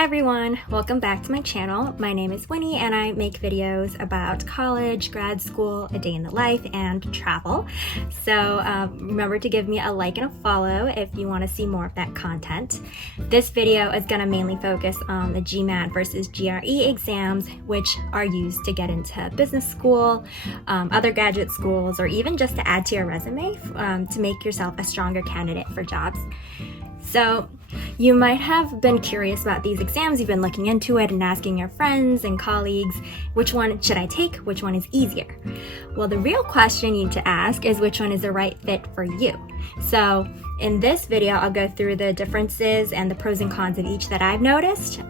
Hi everyone, welcome back to my channel. My name is Winnie and I make videos about college, grad school, a day in the life, and travel. So remember to give me a like and a follow if you want to see more of that content. This video is going to mainly focus on the GMAT versus GRE exams, which are used to get into business school, other graduate schools, or even just to add to your resume to make yourself a stronger candidate for jobs. So you might have been curious about these exams, you've been looking into it and asking your friends and colleagues, which one should I take, which one is easier? Well, the real question you need to ask is which one is the right fit for you. So in this video, I'll go through the differences and the pros and cons of each that I've noticed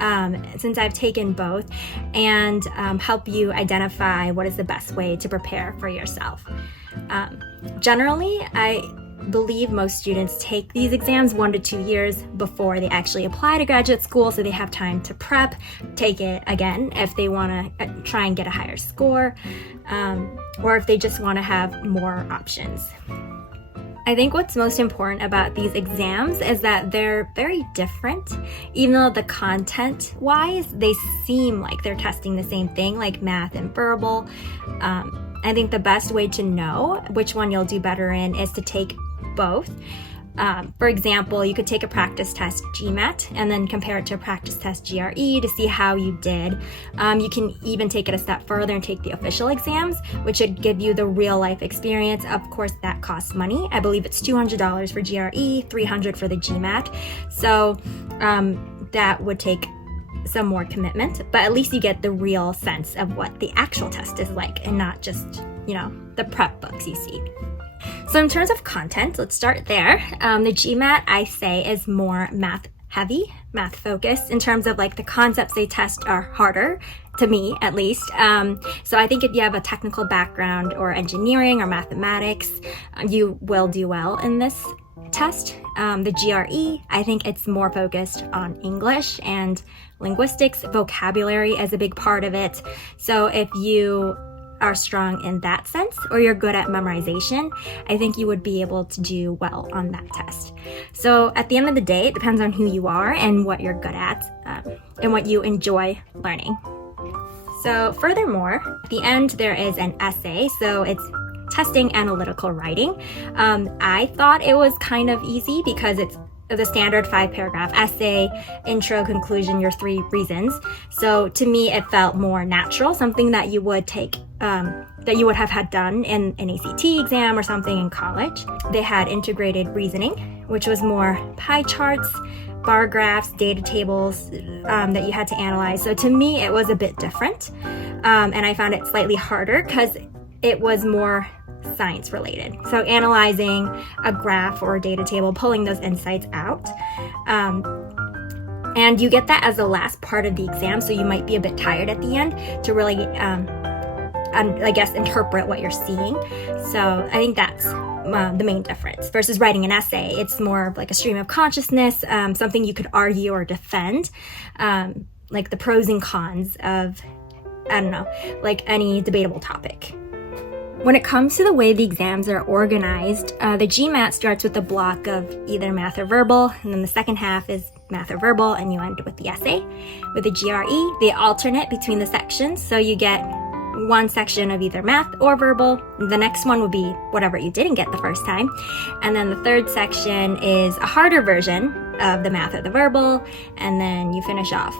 since I've taken both, and help you identify what is the best way to prepare for yourself. Generally, I believe most students take these exams 1 to 2 years before they actually apply to graduate school, so they have time to prep, take it again if they want to try and get a higher score, or if they just want to have more options. I think what's most important about these exams is that they're very different. Even though the content-wise, they seem like they're testing the same thing, like math and verbal. I think the best way to know which one you'll do better in is to take both. For example, you could take a practice test GMAT and then compare it to a practice test GRE to see how you did. You can even take it a step further and take the official exams, which should give you the real life experience. Of course, that costs money. I believe it's $200 for GRE, $300 for the GMAT. So that would take some more commitment, but at least you get the real sense of what the actual test is like and not just, the prep books you see. So in terms of content, let's start there. The GMAT, I say, is more math heavy, math focused. In terms of like the concepts they test are harder, to me at least. So I think if you have a technical background or engineering or mathematics, you will do well in this test. The GRE, I think it's more focused on English and linguistics. Vocabulary is a big part of it. So if you are strong in that sense, or you're good at memorization, I think you would be able to do well on that test. So at the end of the day, it depends on who you are and what you're good at and what you enjoy learning. So furthermore, at the end there is an essay, so it's testing analytical writing. I thought it was kind of easy because it's the standard 5-paragraph essay, intro, conclusion, your 3 reasons. So to me, it felt more natural, something that you would take, that you would have had done in an ACT exam or something in college. They had integrated reasoning, which was more pie charts, bar graphs, data tables that you had to analyze. So to me, it was a bit different. And I found it slightly harder because it was more science related. So analyzing a graph or a data table, pulling those insights out. And you get that as the last part of the exam, so you might be a bit tired at the end to really, I guess, interpret what you're seeing. So I think that's the main difference versus writing an essay. It's more of like a stream of consciousness, something you could argue or defend, like the pros and cons of, like any debatable topic. When it comes to the way the exams are organized, the GMAT starts with a block of either math or verbal, and then the second half is math or verbal, and you end with the essay. With the GRE, they alternate between the sections, so you get one section of either math or verbal. The next one would be whatever you didn't get the first time. And then the third section is a harder version of the math or the verbal, and then you finish off.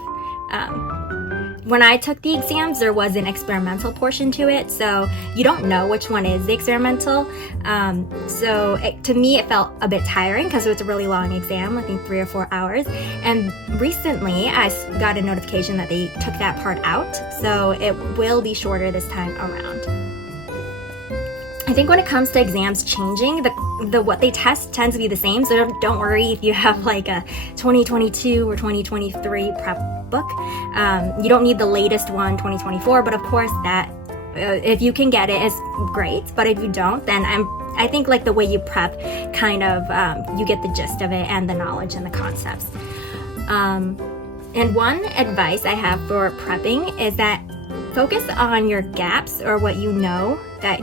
When I took the exams, there was an experimental portion to it, so you don't know which one is the experimental. To me, it felt a bit tiring because it was a really long exam, I think 3 or 4 hours. And recently, I got a notification that they took that part out, so it will be shorter this time around. I think when it comes to exams changing, what they test tends to be the same, so don't worry if you have like a 2022 or 2023 prep book. You don't need the latest one, 2024, but of course that, if you can get it, is great, but if you don't, then I think like the way you prep, kind of, you get the gist of it and the knowledge and the concepts. And one advice I have for prepping is that focus on your gaps or what you know that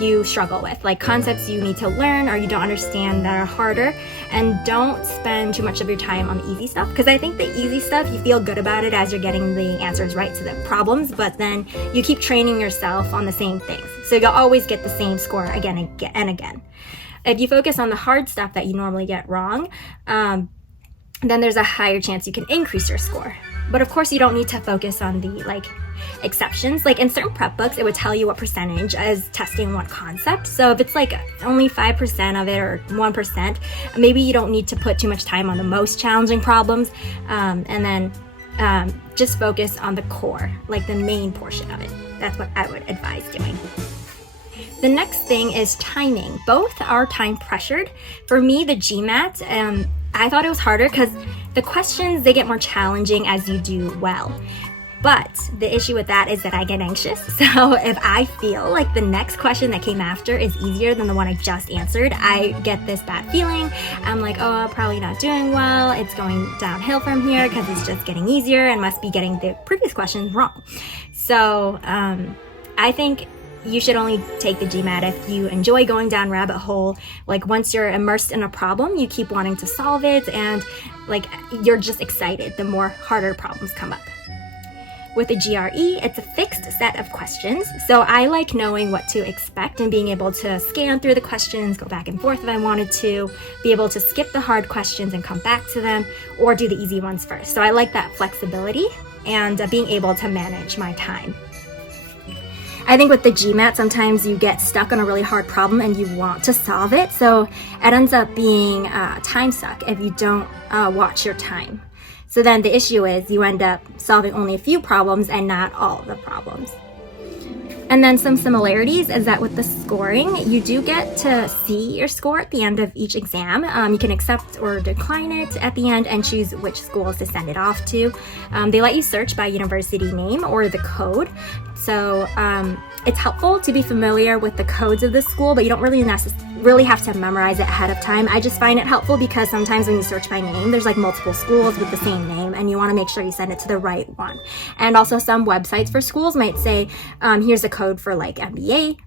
you struggle with, like concepts you need to learn or you don't understand that are harder. And don't spend too much of your time on the easy stuff, because I think the easy stuff, you feel good about it as you're getting the answers right to the problems, but then you keep training yourself on the same things. So you'll always get the same score again and again. If you focus on the hard stuff that you normally get wrong, then there's a higher chance you can increase your score. But of course, you don't need to focus on the exceptions. Like in certain prep books, it would tell you what percentage is testing what concept. So if it's only 5% of it or 1%, maybe you don't need to put too much time on the most challenging problems, and then just focus on the core, like the main portion of it. That's what I would advise doing. The next thing is timing. Both are time pressured. For me, the GMAT, I thought it was harder because the questions, they get more challenging as you do well. But the issue with that is that I get anxious. So if I feel like the next question that came after is easier than the one I just answered, I get this bad feeling. I'm like, oh, I'm probably not doing well. It's going downhill from here because it's just getting easier and must be getting the previous questions wrong. So I think you should only take the GMAT if you enjoy going down rabbit hole. Like once you're immersed in a problem, you keep wanting to solve it, and you're just excited the more harder problems come up. With the GRE, it's a fixed set of questions, so I like knowing what to expect and being able to scan through the questions, go back and forth if I wanted to, be able to skip the hard questions and come back to them, or do the easy ones first. So I like that flexibility and being able to manage my time. I think with the GMAT, sometimes you get stuck on a really hard problem and you want to solve it, so it ends up being time suck if you don't watch your time. So then the issue is you end up solving only a few problems and not all of the problems. And then some similarities is that with the scoring, you do get to see your score at the end of each exam. You can accept or decline it at the end and choose which schools to send it off to. They let you search by university name or the code. So it's helpful to be familiar with the codes of the school, but you don't really have to memorize it ahead of time. I just find it helpful because sometimes when you search by name, there's multiple schools with the same name, and you want to make sure you send it to the right one. And also some websites for schools might say, here's a code for MBA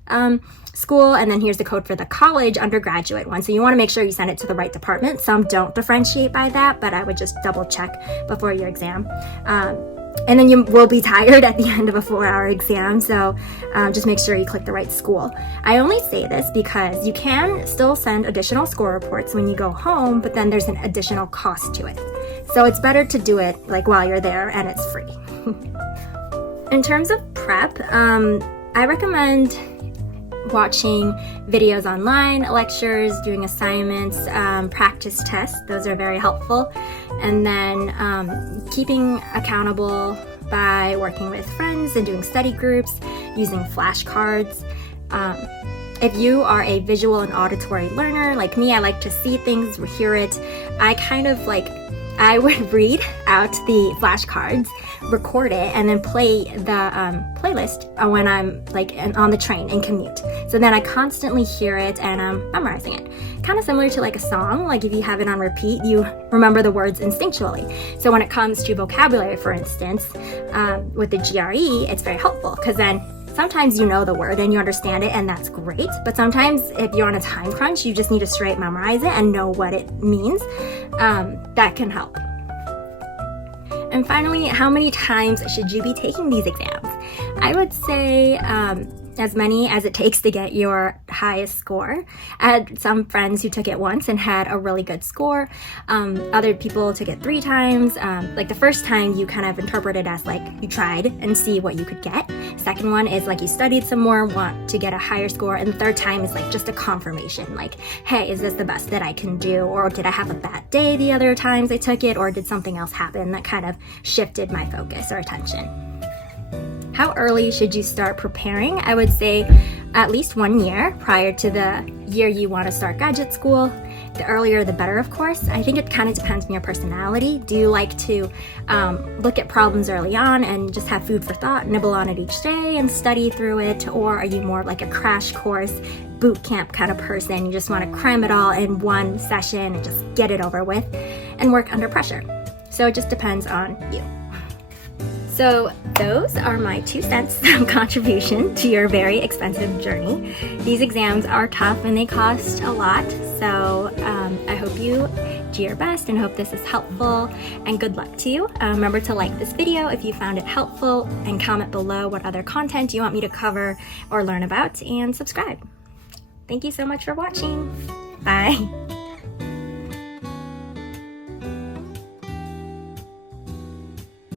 school, and then here's the code for the college undergraduate one. So you want to make sure you send it to the right department. Some don't differentiate by that, but I would just double check before your exam. And then you will be tired at the end of a 4-hour exam, so just make sure you click the right school. I only say this because you can still send additional score reports when you go home, but then there's an additional cost to it. So it's better to do it while you're there and it's free. In terms of prep, I recommend watching videos online, lectures, doing assignments, practice tests. Those are very helpful. And then keeping accountable by working with friends and doing study groups, using flashcards. If you are a visual and auditory learner like me, I like to see things, hear it. I would read out the flashcards, record it, and then play the playlist when I'm on the train and commute. So then I constantly hear it and I'm memorizing it. Kind of similar to a song, if you have it on repeat, you remember the words instinctually. So when it comes to vocabulary, for instance, with the GRE, it's very helpful because then sometimes you know the word and you understand it, and that's great. But sometimes if you're on a time crunch, you just need to straight memorize it and know what it means. That can help. And finally, how many times should you be taking these exams? I would say as many as it takes to get your highest score. I had some friends who took it once and had a really good score. Other people took it 3 times. The first time you kind of interpret it as you tried and see what you could get. Second one is you studied some more, want to get a higher score. And the third time is just a confirmation. Hey, is this the best that I can do? Or did I have a bad day the other times I took it? Or did something else happen that kind of shifted my focus or attention? How early should you start preparing? I would say at least 1 year prior to the year you want to start graduate school. The earlier the better, of course. I think it kind of depends on your personality. Do you like to look at problems early on and just have food for thought, nibble on it each day and study through it? Or are you more like a crash course, boot camp kind of person? You just want to cram it all in one session and just get it over with and work under pressure. So it just depends on you. So those are my 2 cents contribution to your very expensive journey. These exams are tough and they cost a lot, so I hope you do your best and hope this is helpful, and good luck to you. Remember to like this video if you found it helpful, and comment below what other content you want me to cover or learn about, and subscribe. Thank you so much for watching. Bye.